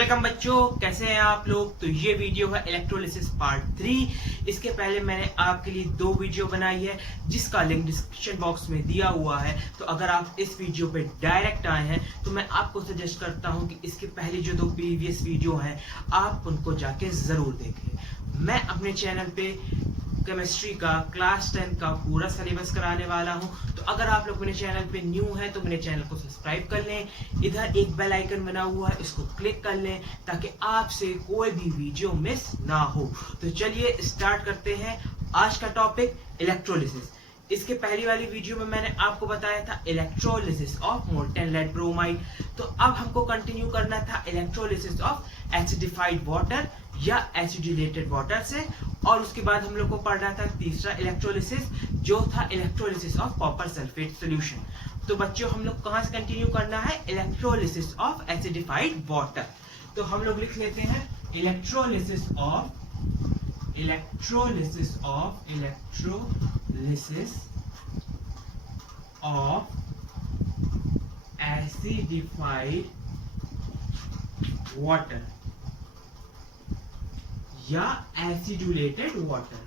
Welcome बच्चों, कैसे हैं आप लोग। तो ये वीडियो है इलेक्ट्रोलिसिस पार्ट 3। इसके पहले मैंने आपके लिए 2 वीडियो बनाई है जिसका लिंक डिस्क्रिप्शन बॉक्स में दिया हुआ है। तो अगर आप इस वीडियो पे डायरेक्ट आए हैं तो मैं आपको सजेस्ट करता हूं कि इसके पहले जो 2 प्रीवियस वीडियो हैं आप उनको जाके जरूर देखें। मैं अपने चैनल पे केमिस्ट्री का क्लास 10 का पूरा सिलेबस कराने वाला हूं। तो अगर आप लोग मेरे चैनल पे न्यू हैं तो मेरे चैनल को सब्सक्राइब कर लें। इधर एक बेल आइकन बना हुआ है, इसको क्लिक कर लें ताकि आपसे कोई भी वीडियो मिस ना हो। तो चलिए स्टार्ट करते हैं आज का टॉपिक इलेक्ट्रोलिसिस। इसके पहली वाली वीडियो में मैंने आपको बताया था electrolysis of molten lead bromide. तो अब हमको कंटिन्यू करना था इलेक्ट्रोलिसिस ऑफ एसिडिफाइड वाटर या एसिडिलेटेड वाटर से, और उसके बाद हम लोग को पढ़ना था तीसरा इलेक्ट्रोलिसिस जो था electrolysis of copper sulphate solution. तो बच्चों हम लोग कहां से कंटिन्यू करना है, इलेक्ट्रोलिसिस ऑफ एसिडिफाइड वाटर। तो हम लोग लिख लेते हैं इलेक्ट्रोलिसिस ऑफ एसिडिफाइड वाटर या एसिडुलेटेड वाटर।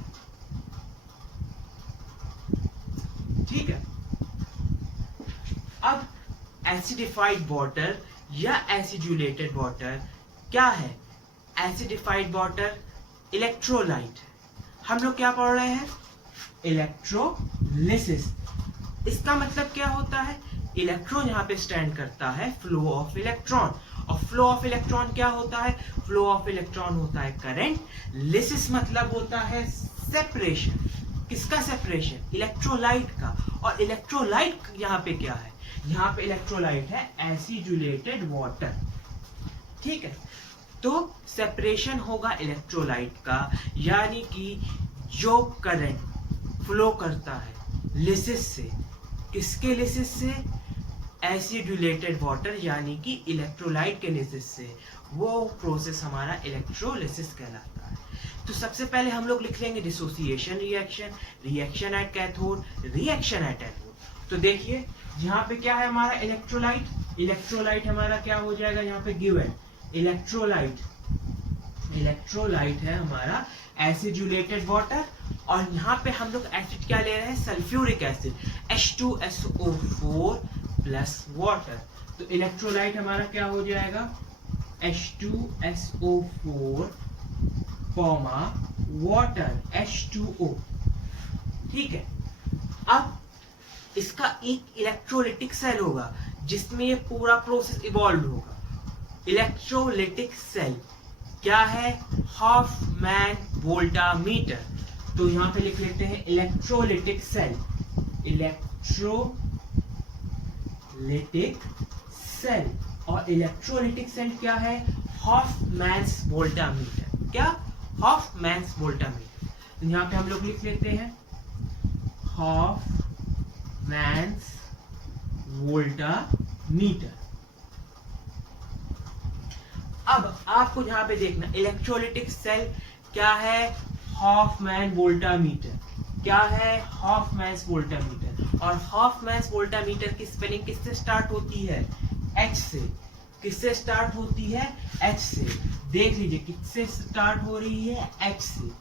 ठीक है, अब एसिडिफाइड वाटर या एसिडुलेटेड वाटर क्या है। एसिडिफाइड वाटर इलेक्ट्रोलाइट है। हम लोग क्या पढ़ रहे हैं, इलेक्ट्रोलिसिस। इसका मतलब क्या होता है, इलेक्ट्रॉन यहाँ पे स्टैंड करता है फ्लो ऑफ इलेक्ट्रॉन, और फ्लो ऑफ इलेक्ट्रॉन क्या होता है, फ्लो ऑफ इलेक्ट्रॉन होता है करंट। लिसिस मतलब होता है सेपरेशन। किसका सेपरेशन, इलेक्ट्रोलाइट का। और इलेक्ट्रोलाइट यहाँ पे क्या है, यहाँ पे इलेक्ट्रोलाइट है एसिडुलेटेड वाटर। ठीक है, तो सेपरेशन होगा इलेक्ट्रोलाइट का, यानी कि जो करंट फ्लो करता है लिसिस से, किसके लिसिस से, एसिडुलेटेड वाटर यानी कि इलेक्ट्रोलाइट के लिसिस से। वो प्रोसेस हमारा इलेक्ट्रोलिसिस कहलाता है। तो सबसे पहले हम लोग लिख लेंगे dissociation reaction, reaction at cathode, reaction at anode. तो देखिए यहाँ पे क्या है हमारा इलेक्ट्रोलाइट। इलेक्ट्रोलाइट हमारा क्या हो जाएगा, यहाँ पे गिवन इलेक्ट्रोलाइट है हमारा एसिडुलेटेड वाटर, और यहाँ पे हम लोग एसिड क्या ले रहे हैं, sulphuric acid H2SO4 plus water. तो इलेक्ट्रोलाइट हमारा क्या हो जाएगा, H2SO4 कॉमा वाटर H2O। ठीक है, अब इसका एक इलेक्ट्रोलिटिक सेल होगा जिसमें ये पूरा प्रोसेस इवॉल्व होगा। इलेक्ट्रोलिटिक सेल क्या है, हॉफमैन वोल्टामीटर। तो यहां पे लिख लेते हैं इलेक्ट्रोलिटिक सेल, इलेक्ट्रोलिटिक सेल। और इलेक्ट्रोलिटिक सेल क्या है, हॉफमैन्स वोल्टामीटर। क्या, हॉफमैन्स वोल्टामीटर। तो यहां पे हम लोग लिख लेते हैं हॉफमैन्स वोल्टामीटर। अब आपको यहाँ पे देखना इलेक्ट्रोलिटिक सेल क्या है, हॉफमैन वोल्टामीटर। क्या है, हॉफमैन्स वोल्टामीटर। और हॉफमैन्स वोल्टामीटर की स्पेलिंग किससे स्टार्ट होती है, H से। किससे स्टार्ट होती है, H से। देख लीजिए किससे स्टार्ट हो रही है, H से।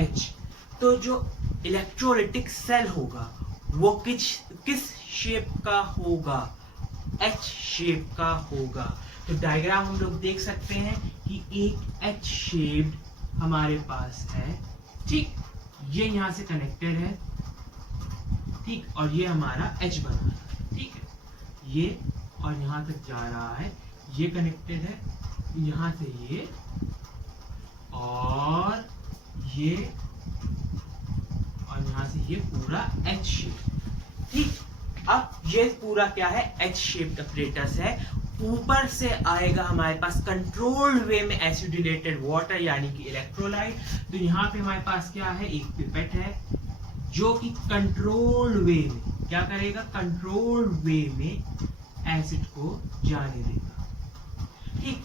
H। तो जो इलेक्ट्रोलिटिक सेल होगा वो किस शेप का होगा, H शेप का होगा। तो डायग्राम हम लोग देख सकते हैं कि एक H शेप्ड हमारे पास है। ठीक, ये यहां से कनेक्टेड है। ठीक, और ये हमारा H बना है। ठीक है, ये और यहां तक जा रहा है, ये कनेक्टेड है यहां से ये, और ये, और यहां से ये पूरा H शेप। ठीक, अब ये पूरा क्या है, H शेप apparatus है। ऊपर से आएगा हमारे पास कंट्रोल्ड वे में एसिडुलेटेड वाटर यानी कि इलेक्ट्रोलाइट। तो यहाँ पे हमारे पास क्या है, एक पिपेट है जो कि कंट्रोल्ड वे में क्या करेगा, कंट्रोल्ड वे में एसिड को जाने देगा। ठीक,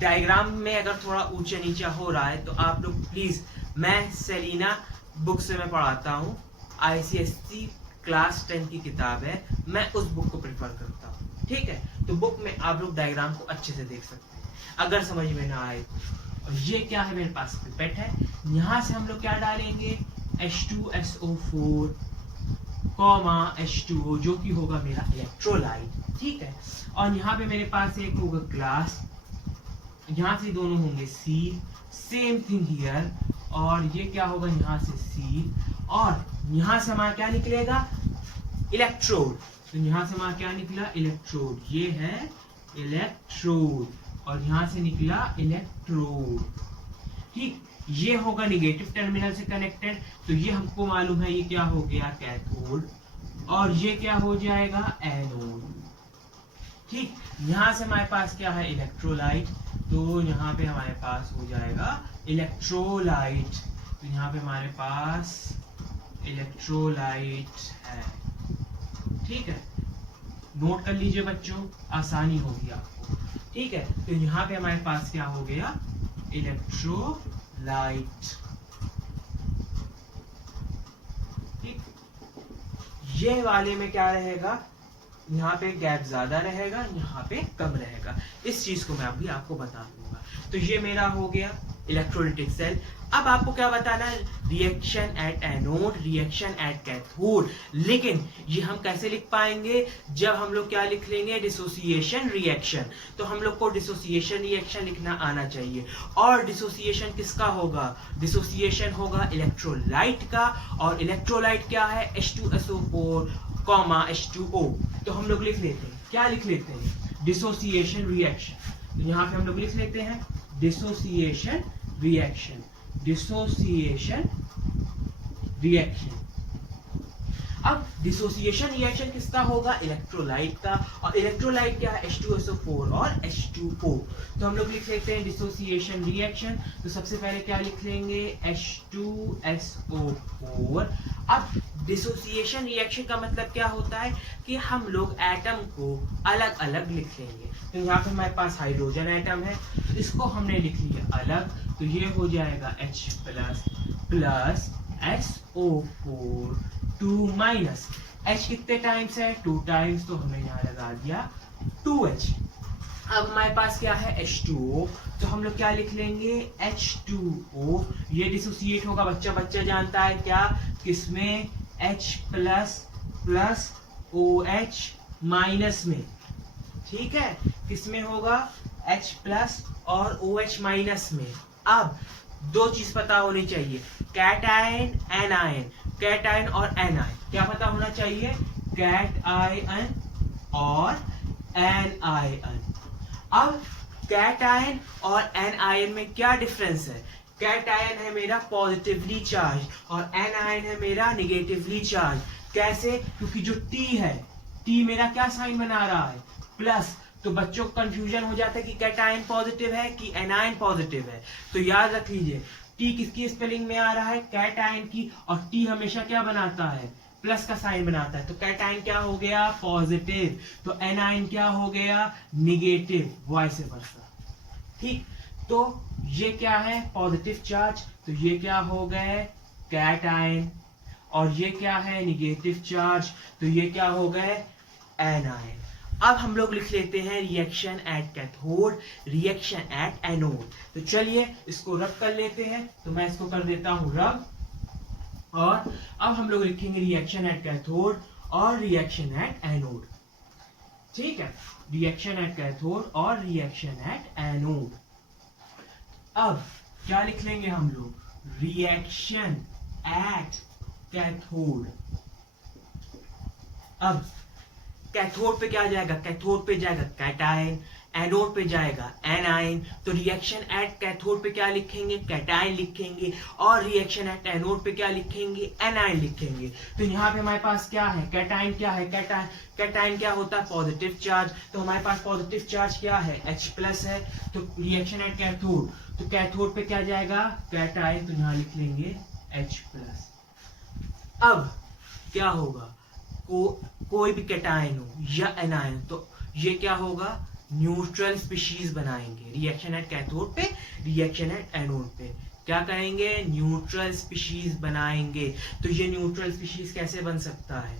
डायग्राम में अगर थोड़ा ऊंचा नीचा हो रहा है तो आप लोग प्लीज, मैं सेलिना बुक से मैं पढ़ाता हूँ, ICSE क्लास 10 की किताब है, मैं उस बुक को प्रेफर करता हूँ। ठीक है, तो बुक में आप लोग डायग्राम को अच्छे से देख सकते हैं अगर समझ में ना आए तो। और ये क्या है, मेरे पास पिपेट है, यहाँ से हम लोग क्या डालेंगे H2SO4 H2O जो कि होगा मेरा इलेक्ट्रोलाइट, ठीक है। और यहाँ पे मेरे पास एक होगा ग्लास, यहाँ से दोनों होंगे सील, सेम थिंग हियर। और ये क्या होगा, यहाँ से सील, और यहाँ से हमारा क्या निकलेगा, इलेक्ट्रोड। तो यहाँ से हमारा क्या निकला, इलेक्ट्रोड, ये है इलेक्ट्रोड, और यहाँ से निकला इलेक्ट्रोड, ठीक। ये होगा निगेटिव टर्मिनल से कनेक्टेड, तो ये हमको मालूम है, ये क्या हो गया कैथोड, और ये क्या हो जाएगा एनोड, ठीक। यहाँ से हमारे पास क्या है इलेक्ट्रोलाइट, तो यहाँ पे हमारे पास हो जाएगा इलेक्ट्रोलाइट, तो यहाँ पे हमारे पास इलेक्ट्रोलाइट है, ठीक है। नोट कर लीजिए बच्चों, आसानी होगी आपको, ठीक है। तो यहाँ पे हमारे पास क्या हो गया इलेक्ट्रोलाइट, ठीक। ये वाले में क्या रहेगा, यहाँ पे गैप ज्यादा रहेगा, यहाँ पे कम रहेगा, इस चीज को मैं अभी आपको बता दूंगा। तो ये मेरा हो गया इलेक्ट्रोलिटिक सेल। अब आपको क्या बताना है, reaction at anode, reaction at cathode. लेकिन ये हम कैसे लिख पाएंगे, जब हम लोग क्या लिख लेंगे, डिसोसिएशन रिएक्शन। तो हम लोग को डिसोसिएशन रिएक्शन लिखना आना चाहिए। और डिसोसिएशन किसका होगा, डिसोसिएशन होगा इलेक्ट्रोलाइट का, और इलेक्ट्रोलाइट क्या है H2SO4 H2O। तो हम लोग लिख लेते हैं, क्या लिख लेते हैं, डिसोसिएशन रिएक्शन। तो यहाँ पे हम लोग लिख लेते हैं डिसोसिएशन रिएक्शन, डिसोसिएशन रिएक्शन। अब डिसोसिएशन रिएक्शन किसका होगा, इलेक्ट्रोलाइट का, और इलेक्ट्रोलाइट क्या है H2SO4 और H2O। तो हम लोग लिख लेते हैं डिसोसिएशन रिएक्शन। तो सबसे पहले क्या लिख लेंगे H2SO4। अब डिसोसिएशन रिएक्शन का मतलब क्या होता है कि हम लोग एटम को अलग अलग लिख लेंगे। तो यहाँ पे हमारे पास हाइड्रोजन एटम है, तो इसको हमने लिख लिया अलग, तो ये हो जाएगा H plus SO4 2 minus H कितने टाइम्स है, 2 टाइम्स, तो हमने यहाँ लगा दिया 2H। अब हमारे पास क्या है H2O, तो हम लोग क्या लिख लेंगे H2O। ये डिसोसिएट होगा, बच्चा बच्चा जानता है क्या, किसमें, H प्लस OH माइनस में, ठीक है, किसमें होगा H प्लस और OH माइनस में। अब दो चीज पता होनी चाहिए, कैटायन एनायन, कैटायन और एनायन क्या पता होना चाहिए, कैटायन और एनायन। अब कैटायन और एनायन में क्या डिफरेंस है, कैटायन है मेरा पॉजिटिवली चार्ज और एनायन है मेरा निगेटिवली चार्ज। कैसे, क्योंकि जो T है, T मेरा क्या साइन बना रहा है, प्लस। तो बच्चों को कंफ्यूजन हो जाता है कि कैटायन पॉजिटिव है कि एनायन पॉजिटिव है। तो याद रख लीजिए T किसकी स्पेलिंग में आ रहा है, कैटायन की, और T हमेशा क्या बनाता है, प्लस का साइन बनाता है। तो कैटायन क्या हो गया, पॉजिटिव, तो एनायन क्या हो गया, निगेटिव, वाइस वर्सा, ठीक। तो ये क्या है, पॉजिटिव चार्ज, तो ये क्या हो गए कैटायन, और ये क्या है निगेटिव चार्ज, तो ये क्या हो गए एनायन। अब हम लोग लिख लेते हैं reaction at cathode, reaction at anode. तो चलिए इसको रब कर लेते हैं, तो मैं इसको कर देता हूं रब, और अब हम लोग लिखेंगे रिएक्शन एट कैथोड और रिएक्शन एट एनोड, ठीक है, रिएक्शन एट कैथोड और रिएक्शन एट एनोड। अब क्या लिख लेंगे हम लोग, रिएक्शन एट कैथोड। अब कैथोड पे क्या जाएगा, कैथोड पे जाएगा कैटायन, एनोड पे जाएगा एनायन। तो रिएक्शन एट कैथोड पे क्या लिखेंगे, कैटायन लिखेंगे, और रिएक्शन एट एनोड पे क्या लिखेंगे, एनायन लिखेंगे। तो यहाँ पे हमारे पास क्या है, कैटायन क्या है, कैटायन क्या होता है, पॉजिटिव चार्ज। तो हमारे पास पॉजिटिव चार्ज क्या है, H प्लस है। तो रिएक्शन एट कैथोड, तो कैथोड पे क्या जाएगा, कैटायन, तो यहाँ लिख लेंगे H प्लस। अब क्या होगा, कोई भी कैटायन हो या एनायन, तो ये क्या होगा, न्यूट्रल स्पीशीज बनाएंगे। रिएक्शन एट कैथोड पे, रिएक्शन एट एनोड पे क्या करेंगे, न्यूट्रल स्पीशीज बनाएंगे। तो ये न्यूट्रल स्पीशीज कैसे बन सकता है,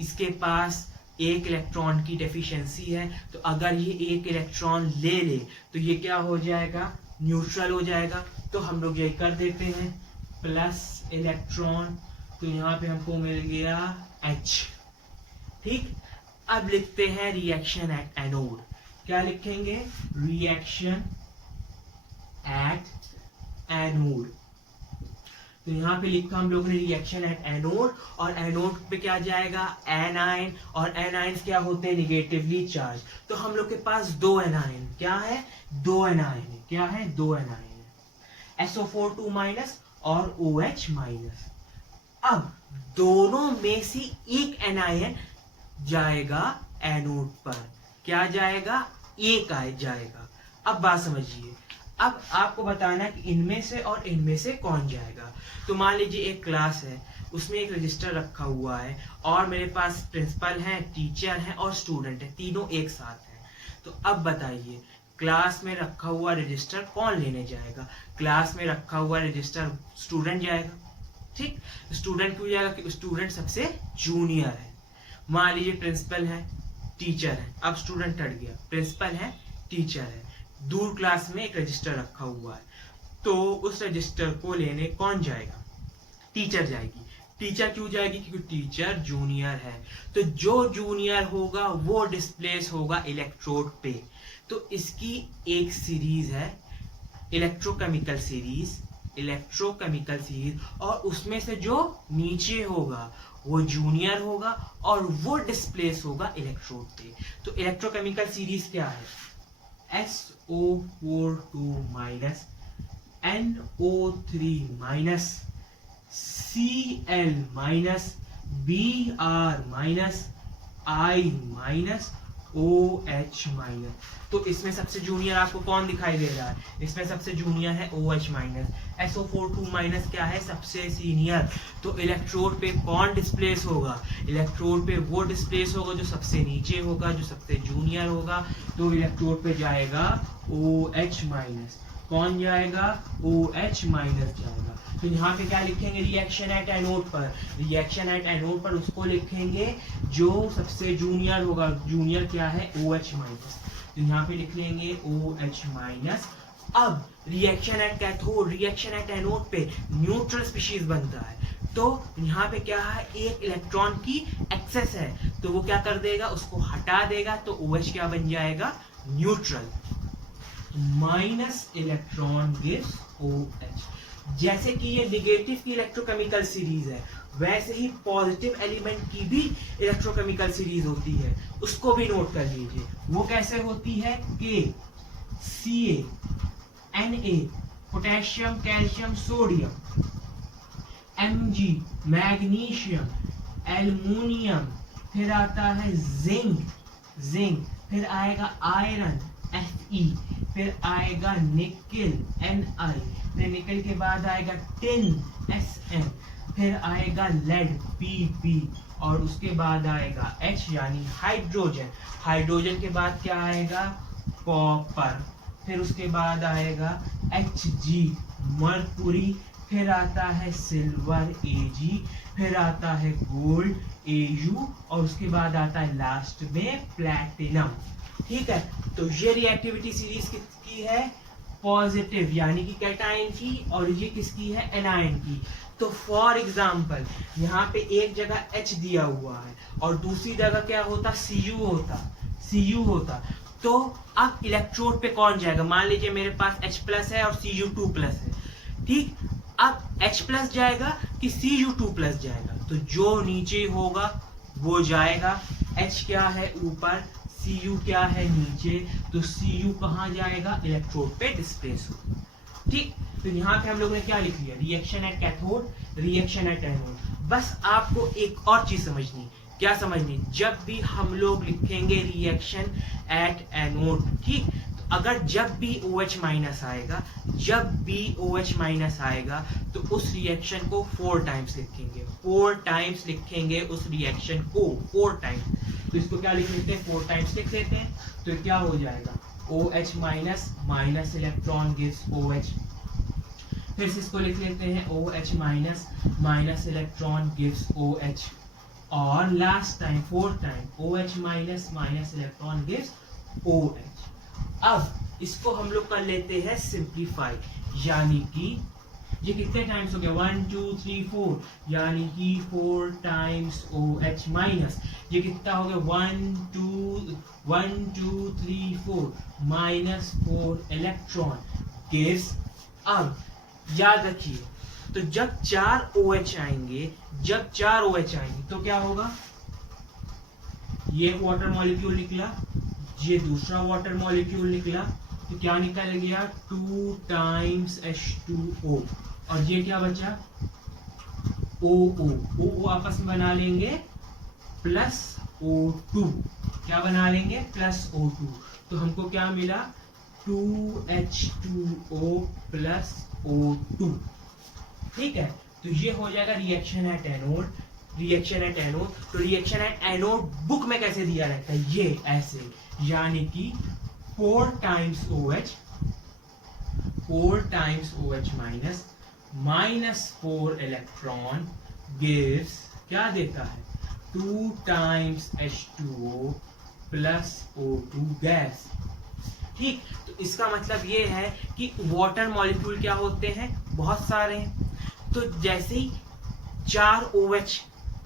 इसके पास एक इलेक्ट्रॉन की डेफिशिएंसी है, तो अगर ये एक इलेक्ट्रॉन ले ले तो ये क्या हो जाएगा, न्यूट्रल हो जाएगा। तो हम लोग ये कर देते हैं प्लस इलेक्ट्रॉन, तो यहाँ पे हमको मिल गया H। ठीक, अब लिखते हैं रिएक्शन एट एनोड। क्या लिखेंगे, रिएक्शन एट एनोड। तो यहाँ पे लिखा हम लोगों ने रिएक्शन एट एनोड, और एनोड पे क्या जाएगा, एनाइन, और एनाइंस क्या होते हैं, निगेटिवली चार्ज। तो हम लोग के पास दो एनाइन, क्या है, दो एनाइन, क्या है, दो एनाइन, SO4 माइनस और OH माइनस। अब दोनों में से एक एनाइन जाएगा एनोड पर, क्या जाएगा, एक जाएगा। अब बात समझिए, अब आपको बताना है कि इनमें से और इनमें से कौन जाएगा। तो मान लीजिए एक क्लास है, उसमें एक रजिस्टर रखा हुआ है, और मेरे पास प्रिंसिपल है, टीचर है और स्टूडेंट है, तीनों एक साथ हैं। तो अब बताइए, क्लास में रखा हुआ रजिस्टर कौन लेने जाएगा, क्लास में रखा हुआ रजिस्टर स्टूडेंट जाएगा। ठीक, स्टूडेंट क्यों जाएगा, कि स्टूडेंट सबसे जूनियर है। मान लीजिए प्रिंसिपल है, टीचर है, अब स्टूडेंट हट गया, प्रिंसिपल है, टीचर है, दूर क्लास में एक रजिस्टर रखा हुआ है, तो उस रजिस्टर को लेने कौन जाएगा, टीचर जाएगी। टीचर क्यों जाएगी, क्योंकि टीचर जूनियर है। तो जो जूनियर होगा वो डिस्प्लेस होगा इलेक्ट्रोड पे। तो इसकी एक सीरीज है, इलेक्ट्रोकेमिकल सीरीज, इलेक्ट्रोकेमिकल सीरीज, और उसमें से जो नीचे होगा वो जूनियर होगा और वो डिस्प्लेस होगा इलेक्ट्रोड पे। तो इलेक्ट्रोकेमिकल सीरीज क्या है, SO4 minus, NO3 minus, Cl minus, Br minus, I minus, OH minus. तो इसमें सबसे जूनियर आपको कौन दिखाई दे रहा है, इसमें सबसे जूनियर है OH माइनस। SO4 माइनस क्या है, सबसे सीनियर। तो इलेक्ट्रोड पे कौन डिस्प्लेस होगा, इलेक्ट्रोड पे वो डिस्प्लेस होगा जो सबसे नीचे होगा, जो सबसे जूनियर होगा। तो इलेक्ट्रोड पे जाएगा OH माइनस, कौन जाएगा, OH माइनस जाएगा। तो यहाँ पे क्या लिखेंगे, रिएक्शन एट एनोड पर, रिएक्शन एट एनोड पर उसको लिखेंगे जो सबसे जूनियर होगा, जूनियर क्या है, OH माइनस। तो यहाँ पे लिख लेंगे OH माइनस। अब reaction at cathode, reaction at anode पे न्यूट्रल स्पीशीज बनता है। तो यहाँ पे क्या है, एक इलेक्ट्रॉन की एक्सेस है, तो वो क्या कर देगा, उसको हटा देगा, तो OH क्या बन जाएगा, neutral. Minus electron gives OH। जैसे कि ये निगेटिव की इलेक्ट्रोकेमिकल सीरीज है, वैसे ही पॉजिटिव एलिमेंट की भी इलेक्ट्रोकेमिकल सीरीज होती है, उसको भी नोट कर लीजिए। वो कैसे होती है, K Ca Na potassium calcium sodium, Mg magnesium aluminium, फिर आता है जिंक, फिर आएगा आयरन Fe, फिर आएगा निकेल Ni, फिर निकेल के बाद आएगा टिन Sn, फिर आएगा लेड Pb, और उसके बाद आएगा H यानी हाइड्रोजन। हाइड्रोजन के बाद क्या आएगा, कॉपर, फिर उसके बाद आएगा Hg मरकुरी, फिर आता है सिल्वर Ag, फिर आता है गोल्ड Au, और उसके बाद आता है लास्ट में प्लैटिनम। ठीक है, तो ये रिएक्टिविटी सीरीज किसकी है, पॉजिटिव यानी कि कैटायन की, और ये किसकी है, एनायन की। तो फॉर एग्जाम्पल यहाँ पे एक जगह H दिया हुआ है और दूसरी जगह क्या होता, Cu होता। तो अब इलेक्ट्रोड पे कौन जाएगा, मान लीजिए मेरे पास H प्लस है और Cu2 प्लस है। ठीक, अब H प्लस जाएगा कि Cu2 प्लस जाएगा, तो जो नीचे होगा वो जाएगा। H क्या है ऊपर, Cu क्या है नीचे, तो Cu कहाँ जाएगा, इलेक्ट्रोड पे डिस्प्लेस होगा। ठीक, तो यहाँ पे हम लोगों ने क्या लिख लिया, reaction at cathode, reaction at anode. बस आपको एक और चीज समझनी, क्या समझनी, जब भी हम लोग लिखेंगे रिएक्शन एट एनोड, ठीक, तो अगर जब भी OH माइनस आएगा, जब भी OH माइनस आएगा, तो उस रिएक्शन को 4 टाइम्स लिखेंगे, 4 टाइम्स लिखेंगे उस रिएक्शन को, 4 टाइम्स। तो इसको क्या लिख लेते हैं, 4 टाइम्स लिख लेते हैं, तो क्या हो जाएगा, OH minus, minus electron gives OH, फिर से इसको लिख लेते हैं OH minus, minus electron gives OH, और last time fourth time OH minus minus electron gives OH। अब इसको हम लोग कर लेते हैं सिंप्लीफाई, यानी कि ये कितने टाइम्स हो गया 1 2 3 4, यानी कि 4 टाइम्स OH माइनस ये कितना हो गया 1 2 3 4 माइनस 4 इलेक्ट्रॉन गिव्स। अब याद रखिए, तो जब 4 OH आएंगे तो क्या होगा, ये वाटर मॉलिक्यूल निकला, ये दूसरा वाटर मॉलिक्यूल निकला, तो क्या निकल गया 2 टाइम्स H2O, और ये क्या बचा OO आपस में बना लेंगे प्लस O2, क्या बना लेंगे प्लस O2, तो हमको क्या मिला 2H2O प्लस O2। ठीक है, तो ये हो जाएगा रिएक्शन एट एनोड। तो रिएक्शन एट एनोड बुक में कैसे दिया रहता है, ये ऐसे, यानी कि 4 times OH minus 4 electron gives क्या देता है 2 times H2O plus O2 gas. ठीक, तो इसका मतलब ये है कि वाटर मॉलिक्यूल क्या होते हैं, बहुत सारे हैं। तो जैसे ही 4 OH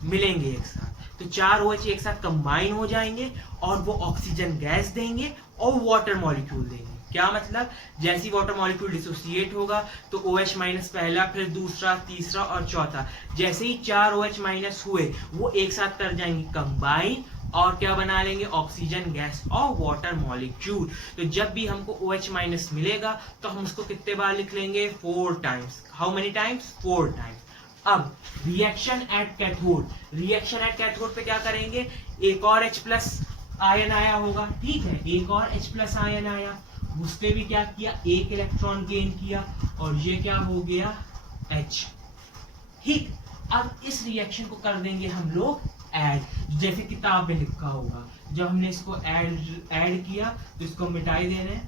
मिलेंगे एक साथ, तो 4 OH एक साथ कंबाइन हो जाएंगे और वो ऑक्सीजन गैस देंगे और वाटर मॉलिक्यूल देंगे। क्या मतलब, जैसे ही वाटर मॉलिक्यूल डिसोसिएट होगा तो OH माइनस पहला, फिर दूसरा, तीसरा और चौथा, जैसे ही 4 OH माइनस हुए वो एक साथ कर जाएंगे कंबाइन और क्या बना लेंगे ऑक्सीजन गैस और वाटर मॉलिक्यूल। तो जब भी हमको OH माइनस मिलेगा तो हम उसको कितने बार लिख लेंगे 4 times. How many times 4 times. अब रिएक्शन एट कैथोड पे क्या करेंगे, एक और H प्लस आयन आया होगा, ठीक है, एक और H प्लस आयन आया, उस पे भी क्या किया, एक इलेक्ट्रॉन गेन किया और ये क्या हो गया H। ठीक, अब इस रिएक्शन को कर देंगे हम लोग ऐड, जैसे किताब में लिखा होगा। जब हमने इसको ऐड किया तो इसको मिटाई देना है,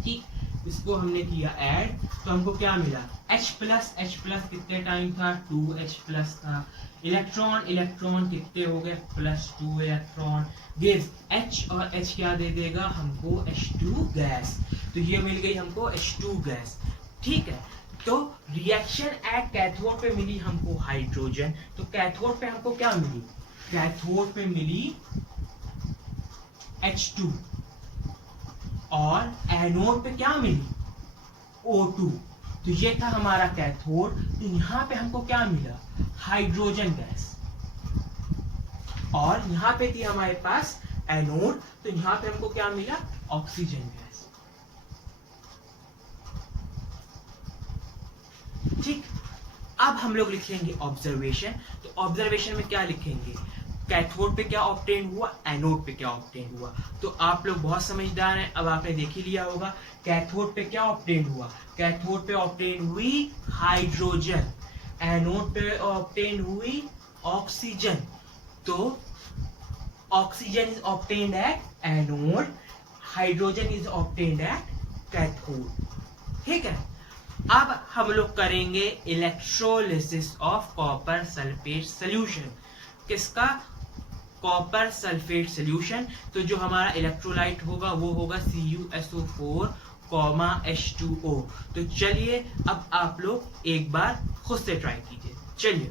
ठीक, इसको हमने किया ऐड, तो हमको क्या मिला H प्लस कितने टाइम था 2H प्लस था, इलेक्ट्रॉन कितने हो गए प्लस 2 इलेक्ट्रॉन गिव्स H, और H क्या दे देगा हमको H2 गैस। तो ये मिल गई हमको H2 गैस। ठीक है, तो रिएक्शन एट कैथोड पे मिली हमको हाइड्रोजन, तो कैथोड पे हमको क्या मिली, कैथोड पे मिली H2 और एनोड पे क्या मिली O2। तो ये था हमारा कैथोड, तो यहाँ पे हमको क्या मिला हाइड्रोजन गैस, और यहाँ पे थी हमारे पास एनोड, तो यहाँ पे हमको क्या मिला ऑक्सीजन गैस। ठीक, अब हम लोग लिखेंगे ऑब्जर्वेशन। तो ऑब्जर्वेशन में क्या लिखेंगे, कैथोड पे क्या ऑब्टेन हुआ, एनोड पे क्या ऑब्टेन हुआ। तो आप लोग बहुत समझदार हैं, अब आपने देख ही लिया होगा कैथोड पे क्या ऑब्टेन हुआ, कैथोड पे ऑब्टेन हुई हाइड्रोजन, एनोड पे ऑब्टेन हुई ऑक्सीजन। तो oxygen is obtained at anode, hydrogen is obtained at cathode. ठीक है, अब हम लोग करेंगे electrolysis of copper sulphate solution. किसका, कॉपर सल्फेट सॉल्यूशन। तो जो हमारा इलेक्ट्रोलाइट होगा वो होगा CuSO4, H2O। तो चलिए अब आप लोग एक बार खुद से ट्राई कीजिए, चलिए।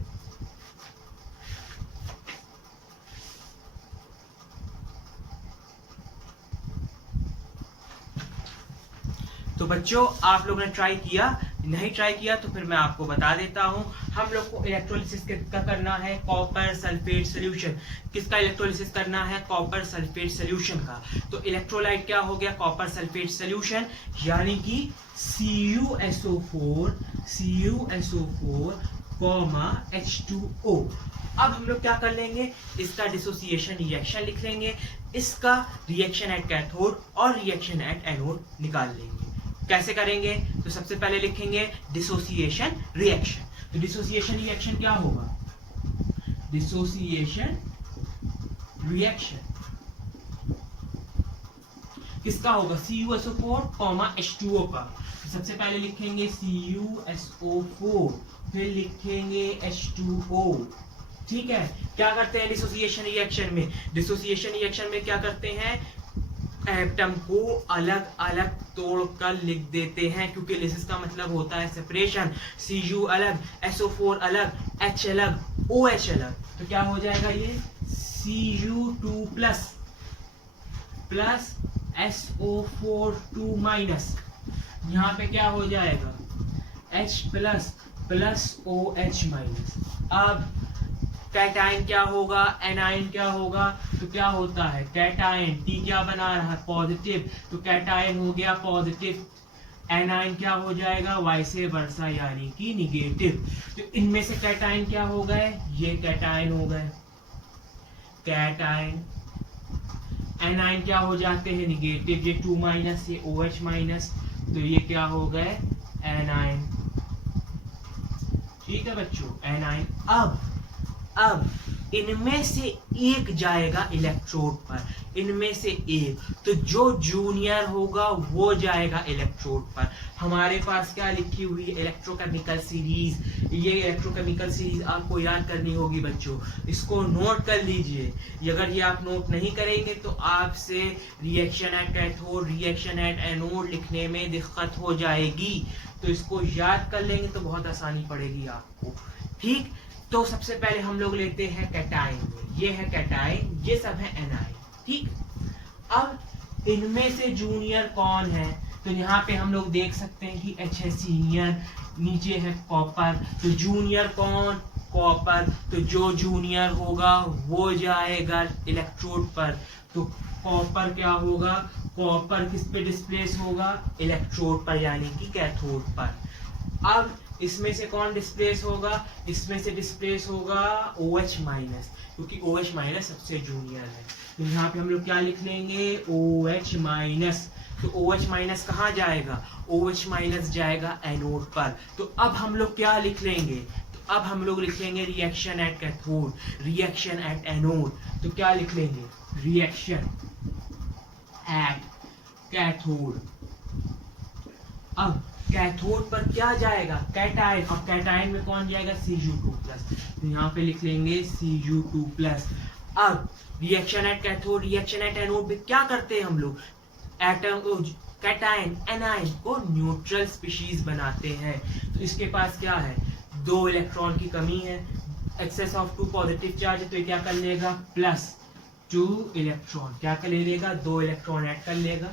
तो बच्चों आप लोगों ने ट्राई किया, नहीं ट्राई किया तो फिर मैं आपको बता देता हूं। हम लोग को इलेक्ट्रोलिसिस किसका करना है, कॉपर सल्फेट सॉल्यूशन। किसका इलेक्ट्रोलिसिस करना है, कॉपर सल्फेट सॉल्यूशन का। तो इलेक्ट्रोलाइट क्या हो गया, कॉपर सल्फेट सॉल्यूशन, यानी कि CuSO4, H2O। अब हम लोग क्या कर लेंगे, इसका डिसोसिएशन रिएक्शन लिख लेंगे, इसका रिएक्शन एट कैथोड और रिएक्शन एट एनोड निकाल लेंगे। कैसे करेंगे, तो सबसे पहले लिखेंगे डिसोसिएशन रिएक्शन। तो डिसोसिएशन रिएक्शन क्या होगा, डिसोसिएशन रिएक्शन किसका होगा, CuSO4, H2O का। तो सबसे पहले लिखेंगे CuSO4, फिर लिखेंगे H2O, ठीक है। क्या करते हैं डिसोसिएशन रिएक्शन में? डिसोसिएशन रिएक्शन में क्या करते हैं? एटम को अलग अलग तोड़कर लिख देते हैं, क्योंकि लिसिस का मतलब होता है सेपरेशन। Cu अलग, SO4 अलग, H अलग, OH अलग। तो क्या हो जाएगा ये? Cu2 प्लस SO4 2 माइनस, यहाँ पे क्या हो जाएगा? H plus OH minus. अब कैटाइन क्या होगा? एनाइन क्या होगा? तो क्या होता है? कैटाइन T क्या बना रहा है? पॉजिटिव, तो कैटाइन हो गया पॉजिटिव। एनाइन क्या हो जाएगा? वाइसे वर्सा यानी कि निगेटिव। तो इनमें से कैटाइन क्या हो गए? ये कैटाइन हो गए, कैटाइन। एनाइन क्या हो जाते हैं? निगेटिव, ये 2 माइनस, ये OH माइनस, तो ये क्या हो गए? एनाइन। ठीक है बच्चों, एनाइन। अब इनमें से एक जाएगा इलेक्ट्रोड पर, इनमें से एक, तो जो जूनियर होगा वो जाएगा इलेक्ट्रोड पर। हमारे पास क्या लिखी हुई है? Electrochemical series. ये इलेक्ट्रोकेमिकल सीरीज आपको याद करनी होगी बच्चों, इसको नोट कर लीजिए। अगर ये आप नोट नहीं करेंगे तो आपसे reaction at cathode, reaction at anode लिखने में दिक्कत हो जाएगी। तो इसको याद कर लेंगे तो बहुत आसानी पड़ेगी आपको। ठीक, तो सबसे पहले हम लोग लेते हैं कैटाइन। ये है कैटाइन, ये सब है एनाइन। ठीक, अब इनमें से जूनियर कौन है? तो यहाँ पे हम लोग देख सकते हैं कि H है सीनियर, नीचे है कॉपर। तो जूनियर कौन? कॉपर। तो जो जूनियर होगा वो जाएगा इलेक्ट्रोड पर। तो कॉपर क्या होगा? कॉपर किस पे डिस्प्लेस होगा? इलेक्ट्रोड पर, यानी कि कैथोड पर। अब इसमें से कौन डिस्प्लेस होगा? इसमें से डिस्प्लेस होगा OH माइनस, क्योंकि OH माइनस सबसे जूनियर है। तो यहाँ पे हम लोग क्या लिख लेंगे? OH minus. तो OH माइनस कहाँ जाएगा? OH माइनस जाएगा एनोड पर। तो अब हम लोग क्या लिख लेंगे? तो अब हम लोग लिख लेंगे reaction at cathode, reaction at anode. तो क्या लिख लेंगे? Reaction at cathode. अब कैथोड पर क्या जाएगा? कैटाइन। और कैटाइन में कौन जाएगा? Cu2 plus. तो यहाँ पे लिख लेंगे Cu2 प्लस। अब reaction at cathode, reaction at anode में क्या करते हैं हम लोग? एटम कैटाइन एनाइन को न्यूट्रल स्पीशीज बनाते हैं। तो इसके पास क्या है? 2 इलेक्ट्रॉन की कमी है, एक्सेस ऑफ 2 पॉजिटिव चार्ज है, तो ये क्या कर लेगा? Plus 2 electron. क्या कर लेगा? 2 इलेक्ट्रॉन ऐड कर लेगा।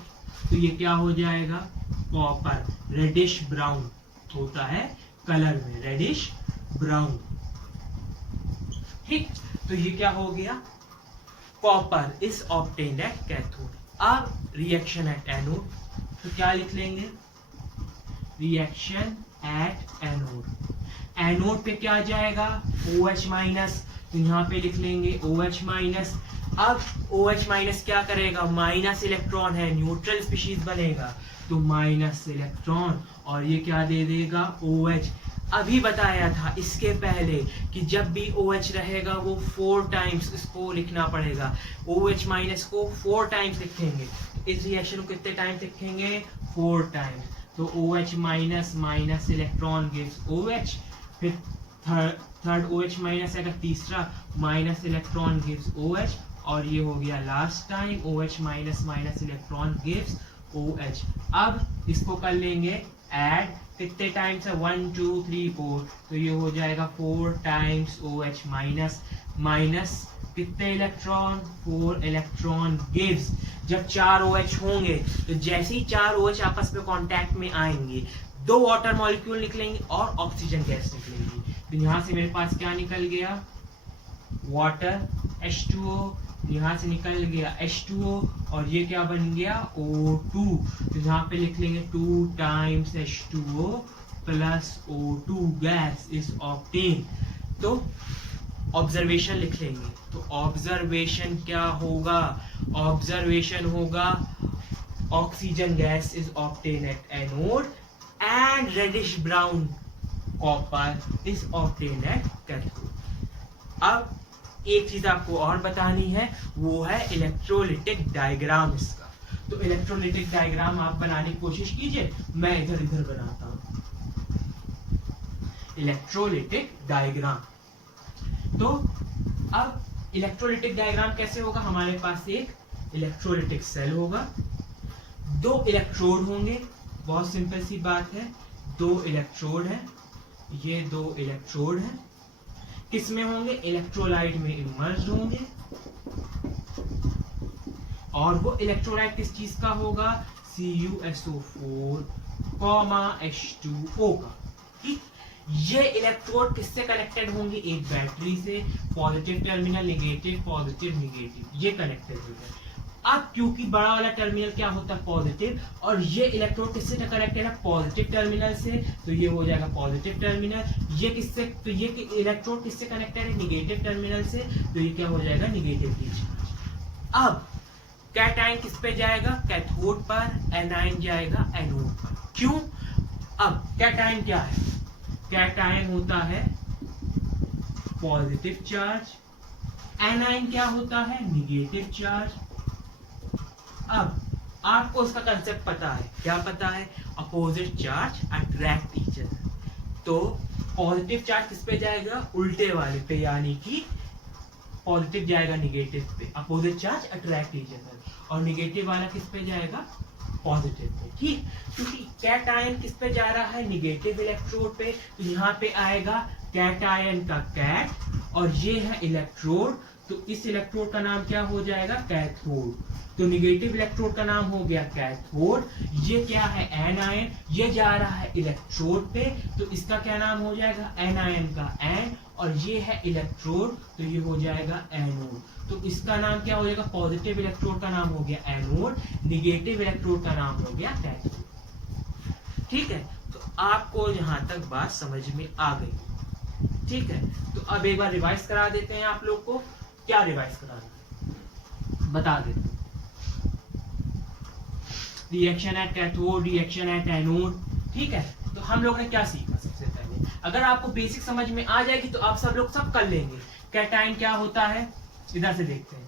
तो ये क्या हो जाएगा? कॉपर। रेडिश ब्राउन होता है कलर में, रेडिश ब्राउन। ठीक, तो ये क्या हो गया? Copper is obtained eight cathode. अब रिएक्शन एट एनोड, तो क्या लिख लेंगे? Reaction at anode. एनोड पे क्या जाएगा? OH minus. तो यहाँ पे लिख लेंगे OH माइनस। अब OH माइनस क्या करेगा? माइनस इलेक्ट्रॉन है, न्यूट्रल स्पीशीज बनेगा, तो माइनस इलेक्ट्रॉन। और ये क्या दे देगा? OH। अभी बताया था इसके पहले कि जब भी OH रहेगा वो 4 टाइम्स इसको लिखना पड़ेगा। OH माइनस को 4 टाइम्स लिखेंगे, इस रिएक्शन को कितने टाइम्स लिखेंगे? 4 टाइम्स। तो OH minus minus electron gives OH, फिर थर्ड OH माइनस आएगा, तीसरा माइनस इलेक्ट्रॉन गिव्स OH, और ये हो गया last time OH minus minus electron gives OH। अब इसको कर लेंगे ऐड, कितने टाइम्स है? 1 2 3 4, तो ये हो जाएगा 4 टाइम्स OH माइनस माइनस कितने इलेक्ट्रॉन? 4 electron gives. जब 4 OH होंगे तो जैसे ही 4 OH आपस में कांटेक्ट में आएंगे 2 वाटर मॉलिक्यूल निकलेंगे और ऑक्सीजन गैस निकलेगी। तो यहाँ से मेरे पास क्या निकल गया? वाटर H2O, यहाँ से निकल गया H2O, और ये क्या बन गया? O2। तो यहाँ पे लिख लेंगे 2 times H2O plus O2 gas is obtain. तो ऑब्जर्वेशन लिख लेंगे। तो ऑब्जर्वेशन क्या होगा? ऑब्जर्वेशन होगा oxygen gas is obtain at anode and reddish brown copper is obtain at cathode. अब एक चीज आपको और बतानी है, वो है इलेक्ट्रोलिटिक डायग्राम इसका। तो इलेक्ट्रोलिटिक डायग्राम आप बनाने की कोशिश कीजिए, मैं इधर इधर बनाता हूं इलेक्ट्रोलिटिक डायग्राम। तो अब इलेक्ट्रोलिटिक डायग्राम कैसे होगा, हमारे पास एक इलेक्ट्रोलिटिक सेल होगा, दो इलेक्ट्रोड होंगे, बहुत सिंपल सी बात है, दो इलेक्ट्रोड है, ये दो इलेक्ट्रोड है, किस में होंगे, इलेक्ट्रोलाइट में इमर्ज होंगे, और वो इलेक्ट्रोलाइट किस चीज का होगा, CuSO4, H2O का। ठीक, ये इलेक्ट्रोड किससे कनेक्टेड होंगे, एक बैटरी से, positive terminal, negative, positive, negative, ये कनेक्टेड होगा। अब क्योंकि बड़ा वाला टर्मिनल क्या होता है, पॉजिटिव, और ये इलेक्ट्रोड किससे कनेक्टेड है, पॉजिटिव टर्मिनल से, तो ये हो जाएगा पॉजिटिव टर्मिनल। ये किससे, तो ये इलेक्ट्रोड किससे कनेक्टेड है, नेगेटिव टर्मिनल से, तो ये क्या हो जाएगा, नेगेटिवली चार्ज। अब कैटायन किस पे जाएगा, कैथोड पर, एनायन जाएगा एनोड पर। क्यों, अब कैटायन क्या है, कैटायन होता है पॉजिटिव चार्ज, एनायन क्या होता है, नेगेटिव चार्ज। अब आपको उसका कंसेप्ट पता है, क्या पता है, opposite charge attract each other. तो पॉजिटिव चार्ज किस पे जाएगा, उल्टे वाले पे, यानी कि पॉजिटिव जाएगा नेगेटिव पे, opposite charge attract each other, और नेगेटिव वाला किस पे जाएगा, पॉजिटिव पे। ठीक, क्योंकि कैटायन किस पे जा रहा है, नेगेटिव इलेक्ट्रोड पे, तो यहाँ पे आएगा कैटायन का कैट, और ये है इलेक्ट्रोड, तो इस इलेक्ट्रोड का नाम क्या हो जाएगा, कैथोड। तो नेगेटिव इलेक्ट्रोड का नाम हो गया कैथोड, ये क्या है, एनायन, ये जा रहा है इलेक्ट्रोड पे, तो इसका क्या नाम हो जाएगा, एनायन का एन, और ये है इलेक्ट्रोड, तो ये हो जाएगा एनोड। तो इसका नाम क्या हो जाएगा, पॉजिटिव इलेक्ट्रोड का नाम हो गया एनोड, नेगेटिव इलेक्ट्रोड का नाम हो गया कैथोड। ठीक है, तो आपको यहां तक बात समझ में आ गई। ठीक है, तो अब एक बार रिवाइज करा देते हैं आप लोग को, क्या रिवाइज कराना बता देते हैं। Reaction at cathode, reaction at anode. ठीक है, तो हम लोग ने क्या सीखा, सबसे पहले अगर आपको बेसिक समझ में आ जाएगी तो आप सब लोग सब कर लेंगे। कैटायन क्या होता है, इधर से देखते हैं,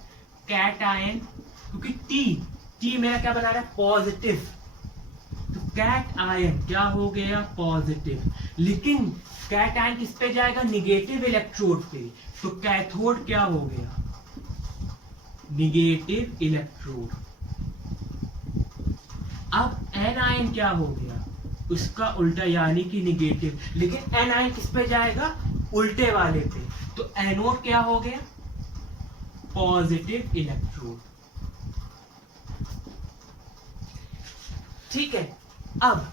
कैटायन, क्योंकि टी मेरा क्या बना रहा है, पॉजिटिव, तो कैट आयन क्या हो गया, पॉजिटिव। लेकिन कैटायन किस पे जाएगा, निगेटिव इलेक्ट्रोड पे, तो कैथोड क्या हो गया, निगेटिव इलेक्ट्रोड। अब एनायन क्या हो गया, उसका उल्टा, यानी कि निगेटिव, लेकिन एनायन किस पे जाएगा, उल्टे वाले पे, तो एनोड क्या हो गया, पॉजिटिव इलेक्ट्रोड। ठीक है, अब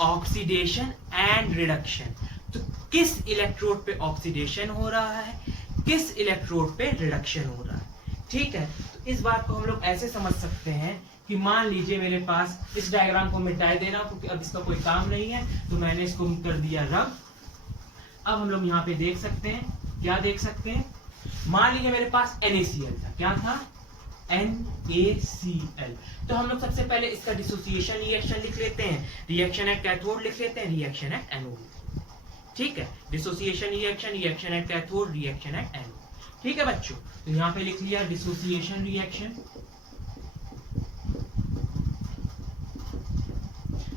ऑक्सीडेशन एंड रिडक्शन, तो किस इलेक्ट्रोड पे ऑक्सीडेशन हो रहा है, किस इलेक्ट्रोड पे रिडक्शन हो रहा है। ठीक है, तो इस बात को हम लोग ऐसे समझ सकते हैं कि मान लीजिए मेरे पास, इस डायग्राम को मिटा देना क्योंकि अब इसका कोई काम नहीं है, तो मैंने इसको कर दिया रब। अब हम लोग यहाँ पे देख सकते हैं, क्या देख सकते हैं, मान लीजिए मेरे पास NaCl था, क्या था, NaCl। तो हम लोग सबसे पहले इसका डिसोसिएशन रिएक्शन लिख लेते हैं, रिएक्शन एट कैथोड लिख लेते हैं, रिएक्शन एट एनोड। ठीक है, dissociation reaction, reaction at cathode, reaction at anode. ठीक है बच्चों, तो यहाँ पे लिख लिया डिसोसिएशन रिएक्शन,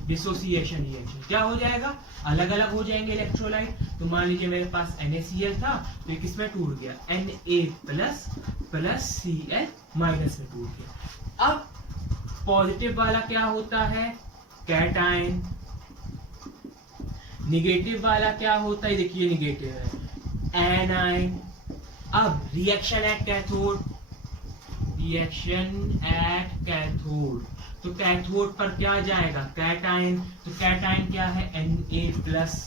डिसोसिएशन रिएक्शन क्या हो जाएगा, अलग अलग हो जाएंगे इलेक्ट्रोलाइट। तो मान लीजिए मेरे पास NaCl था, तो ये किसमें टूट गया, Na प्लस Cl माइनस में टूट गया। अब पॉजिटिव वाला क्या होता है, कैटायन, निगेटिव वाला क्या होता है, देखिए निगेटिव है, एनायन। अब reaction at cathode, reaction at cathode, तो कैथोड पर क्या जाएगा, कैटायन, तो कैटायन क्या है, Na plus,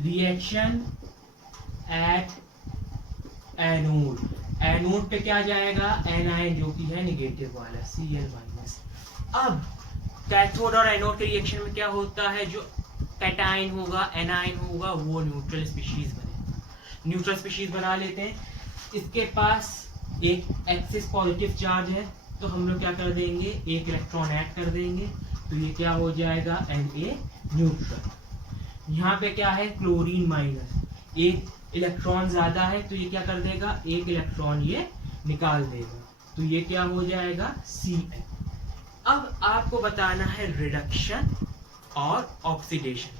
reaction at anode, anode पे क्या जाएगा, एनायन जो कि है निगेटिव वाला, Cl माइनस। अब कैथोड और एनोड के रिएक्शन में क्या होता है, जो कैटायन होगा, एनायन होगा, वो न्यूट्रल स्पीशीज बनेगा। न्यूट्रल स्पीशीज बना लेते हैं, इसके पास एक एक्सिस पॉजिटिव चार्ज है, तो हम लोग क्या कर देंगे, एक इलेक्ट्रॉन ऐड कर देंगे, तो ये क्या हो जाएगा, Na न्यूट्रल। यहाँ पे क्या है, क्लोरीन माइनस, एक इलेक्ट्रॉन ज्यादा है, तो ये क्या कर देगा, एक इलेक्ट्रॉन ये निकाल देगा, तो ये क्या हो जाएगा, Cl। अब आपको बताना है रिडक्शन और ऑक्सीडेशन।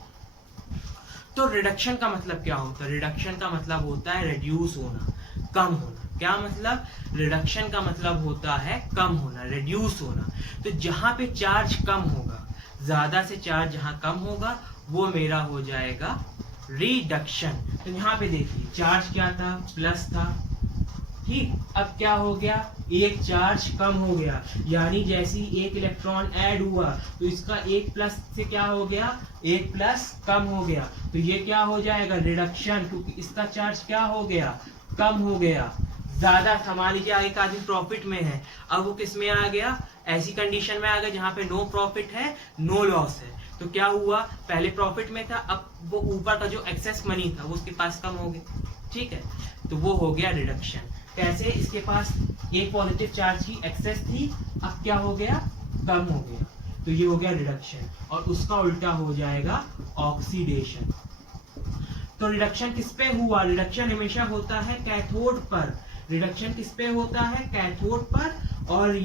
तो रिडक्शन का मतलब क्या होता है, रिडक्शन का मतलब होता है रिड्यूस होना। कम होना। क्या मतलब? रिडक्शन का मतलब होता है कम होना, रिड्यूस होना। तो जहां पे चार्ज कम होगा, ज्यादा से चार्ज जहां कम होगा, वो मेरा हो जाएगा रिडक्शन। तो यहाँ पे देखिए चार्ज क्या था? प्लस था। ठीक, अब क्या हो गया? एक चार्ज कम हो गया, यानी जैसे ही एक इलेक्ट्रॉन ऐड हुआ तो इसका एक प्लस से क्या हो गया? एक प्लस कम हो गया। तो ये क्या हो जाएगा? रिडक्शन, क्योंकि इसका चार्ज क्या हो गया? कम हो गया। ज्यादा था, मान लीजिए एक आदमी प्रॉफिट में है, अब वो किस में आ गया? ऐसी कंडीशन में आ गया जहां पे नो प्रॉफिट है, नो लॉस है। तो क्या हुआ? पहले प्रॉफिट में था, अब वो ऊपर का जो एक्सेस मनी था वो उसके पास कम हो गया। ठीक है, तो वो हो गया रिडक्शन। कैसे? इसके पास एक पॉजिटिव चार्ज की एक्सेस थी, अब क्या हो गया? कम हो गया। तो ये हो गया रिडक्शन। और उसका उल्टा हो जाएगा ऑक्सीडेशन। तो रिडक्शन किस पे हुआ? रिडक्शन हमेशा होता है कैथोड पर। रिडक्शन किस पे होता है? कैथोड पर। और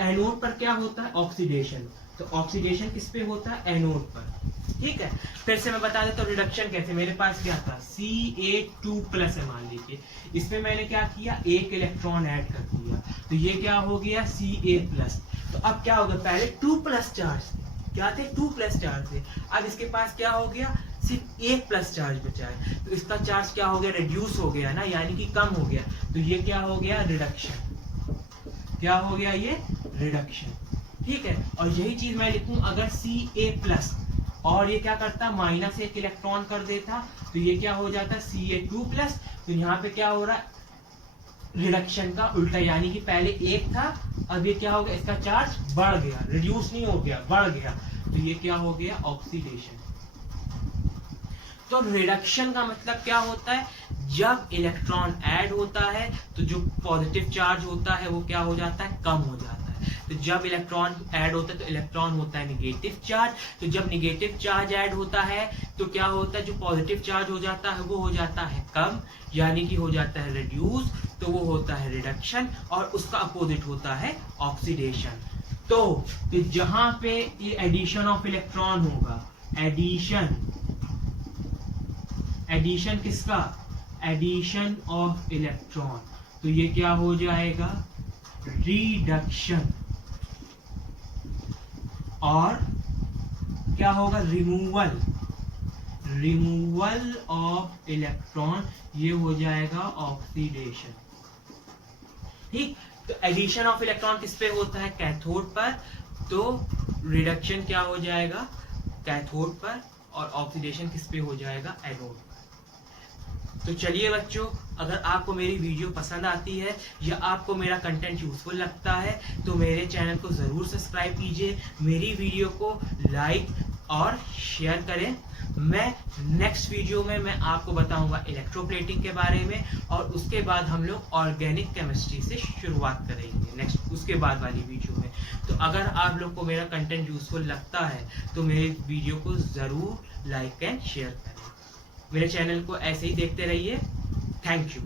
एनोड पर क्या होता है? ऑक्सीडेशन। तो ऑक्सीडेशन किस पे होता है? एनोड पर। ठीक है, फिर से मैं बता देता हूँ रिडक्शन कैसे। मेरे पास क्या था? Ca2+ है मान लीजिए, इसमें मैंने क्या किया? एक इलेक्ट्रॉन ऐड कर दिया, तो ये क्या हो गया? Ca+। तो अब क्या होगा? पहले 2+ चार्ज क्या थे? 2+ चार्ज थे। अब इसके पास क्या हो गया? सिर्फ 1+ चार्ज बचा है, तो इसका चार्ज क्या हो गया? रिड्यूस हो गया ना, यानी कि कम हो गया। तो ये क्या हो गया? रिडक्शन। क्या हो गया? ये रिडक्शन। ठीक है, और यही चीज मैं लिखूं अगर Ca+ और ये क्या करता? -1 इलेक्ट्रॉन कर देता, तो ये क्या हो जाता? Ca2+। तो यहाँ पे क्या हो रहा है? रिडक्शन का उल्टा, यानी कि पहले एक था, अब ये क्या हो गया? इसका चार्ज बढ़ गया, रिड्यूस नहीं हो गया, बढ़ गया। तो ये क्या हो गया? ऑक्सीडेशन। तो रिडक्शन का मतलब क्या होता है? जब इलेक्ट्रॉन ऐड होता है तो जो पॉजिटिव चार्ज होता है वो क्या हो जाता है? कम हो जाता है। तो जब इलेक्ट्रॉन ऐड होता है तो इलेक्ट्रॉन होता है निगेटिव चार्ज। तो जब निगेटिव चार्ज ऐड होता है तो क्या होता है? जो पॉजिटिव चार्ज हो जाता है वो हो जाता है कम, यानी कि हो जाता है रिड्यूस। तो वो होता है रिडक्शन, और उसका अपोजिट होता है ऑक्सीडेशन। तो जहां पे ये एडिशन ऑफ इलेक्ट्रॉन होगा, एडिशन किसका? एडिशन ऑफ इलेक्ट्रॉन, तो ये क्या हो जाएगा? रिडक्शन। और क्या होगा? रिमूवल ऑफ इलेक्ट्रॉन, ये हो जाएगा ऑक्सीडेशन। ठीक, तो एडिशन ऑफ इलेक्ट्रॉन किस पे होता है? कैथोड पर। तो रिडक्शन क्या हो जाएगा? कैथोड पर। और ऑक्सीडेशन किस पे हो जाएगा? एनोड पर। तो चलिए बच्चों, अगर आपको मेरी वीडियो पसंद आती है या आपको मेरा कंटेंट यूजफुल लगता है तो मेरे चैनल को ज़रूर सब्सक्राइब कीजिए, मेरी वीडियो को लाइक और शेयर करें। मैं नेक्स्ट वीडियो में मैं आपको बताऊंगा इलेक्ट्रोप्लेटिंग के बारे में, और उसके बाद हम लोग ऑर्गेनिक केमिस्ट्री से शुरुआत करेंगे नेक्स्ट, उसके बाद वाली वीडियो में। तो अगर आप लोग को मेरा कंटेंट यूजफुल लगता है तो मेरी वीडियो को ज़रूर लाइक एंड शेयर करें। मेरे चैनल को ऐसे ही देखते रहिए। Thank you.